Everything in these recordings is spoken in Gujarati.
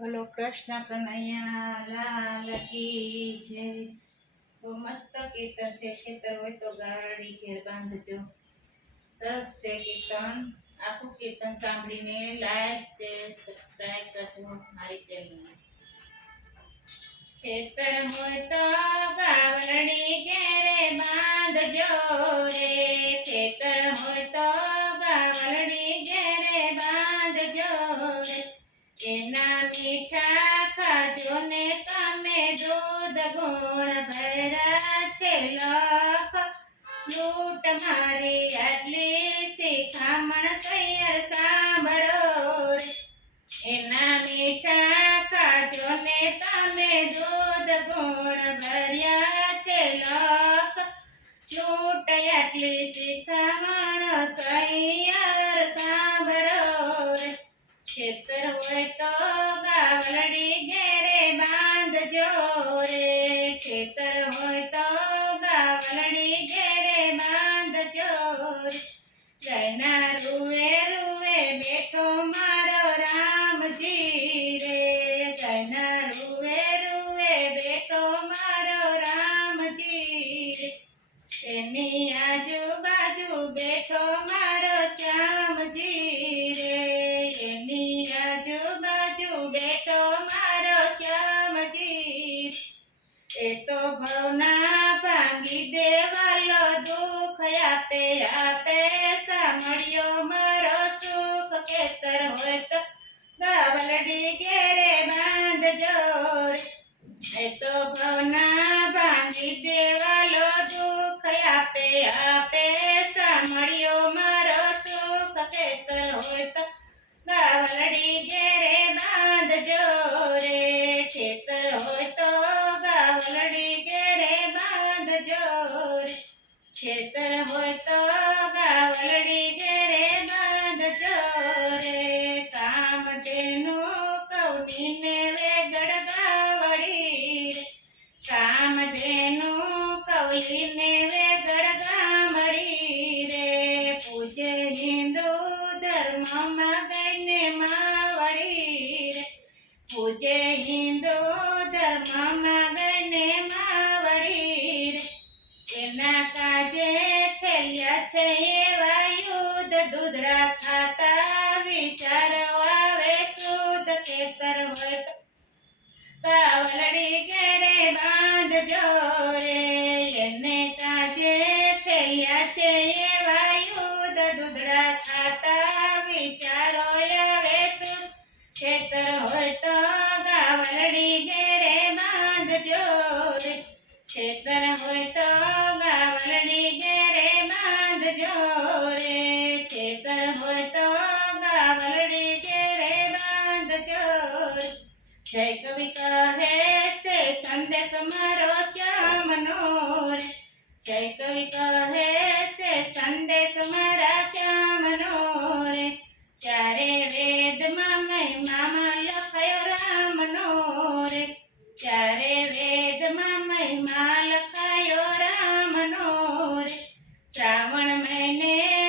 બોલો કૃષ્ણ કનૈયા, લાલ કી જય. બહુ મસ્ત કીર્તન છે, ખેતર હોય તો ગાડી ઘેર બાંધજો. સરસ છે કીર્તન. આખું કીર્તન સાંભળીને લાઈક શેર સબસ્ક્રાઈબ કરજો મારી ચેનલને ખેતર હોય એના મીઠા ખાજો ને તમે દૂધ ગુણ ભરા છે લખ. લૂટ મારી આટલી શિખામણ સૈયર સાંભળો એના મીઠા ખાજો ને તમે દૂધ ગુણ ભર્યા છે લખ. લૂટ આટલી શિખામણ ગાવલડી ભવના ભાંગી દેવાલો દુઃખ આપે આપે સાંભળ્યો મારો સુખ. કેતર હોય તો ગાવલડી ઘેરે બાંધજો એ તો ભવના ભાંગી દેવાલો દુઃખ આપે આપે સાંભળ્યો મારો સુખ. કેતર હોય તો ગાવલડી ઘેરે કામ તેનું કૌડીને વેગડ ગાવડી કામધેનું કૌલીને વેગડ ગામડી રે. પૂજે હિન્દુ ધર્મમાં ગઈને માવડી રે. પૂજે હિન્દુ ધર્મમાં ગઈને માવડી રે. એના કાજે ખેલ્યા છે એવા યુદ્ધ દૂધડા ખાતા રે ખેતર હોય તો ગાવલડી ઘેરે બાંધજો. જય કવિ કહે છે, સંદેશ મારો શ્યામનો જય કવિ કહે છે, સંદેશ મારા શ્યામનો રે. ચારે વેદમાં મહિમામાં લખાયો રામનો રે. ચારે વેદમાં મહિમા લખાયો રામનો રે. શ્રાવણ મહિને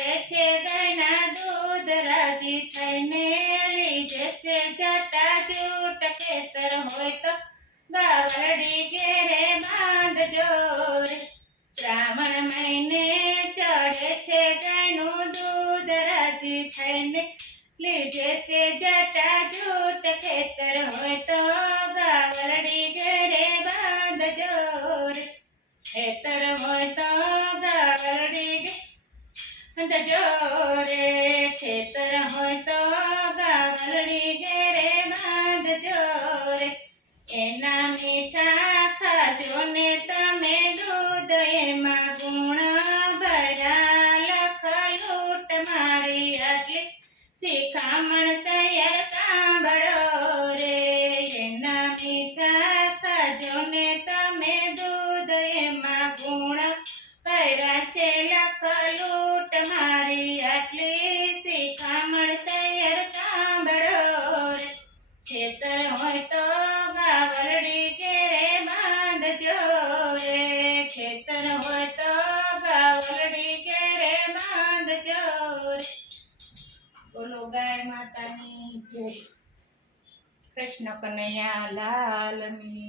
છે ગાયના દૂધ રાજી થઈને લઈ છે જટા જૂટ ખેતર હોય તો ગાવરડી ઘેરે બાંધજો. શ્રાવણ મહિને ચડે છે ગાયનું દૂધ રાજી થઈને લીજે છે જટા જૂટ ખેતર હોય તો ગાવરડી ઘેરે બાંધજો. ખેતર હોય તો ગાવરડી બાંધજો રે ખેતર હોય એના મીઠા ખાજો ને તમે દૂધ એમાં ગુણ ભરા લખ મારી આટલી શિખામણ જય કૃષ્ણ કનૈયા લાલની.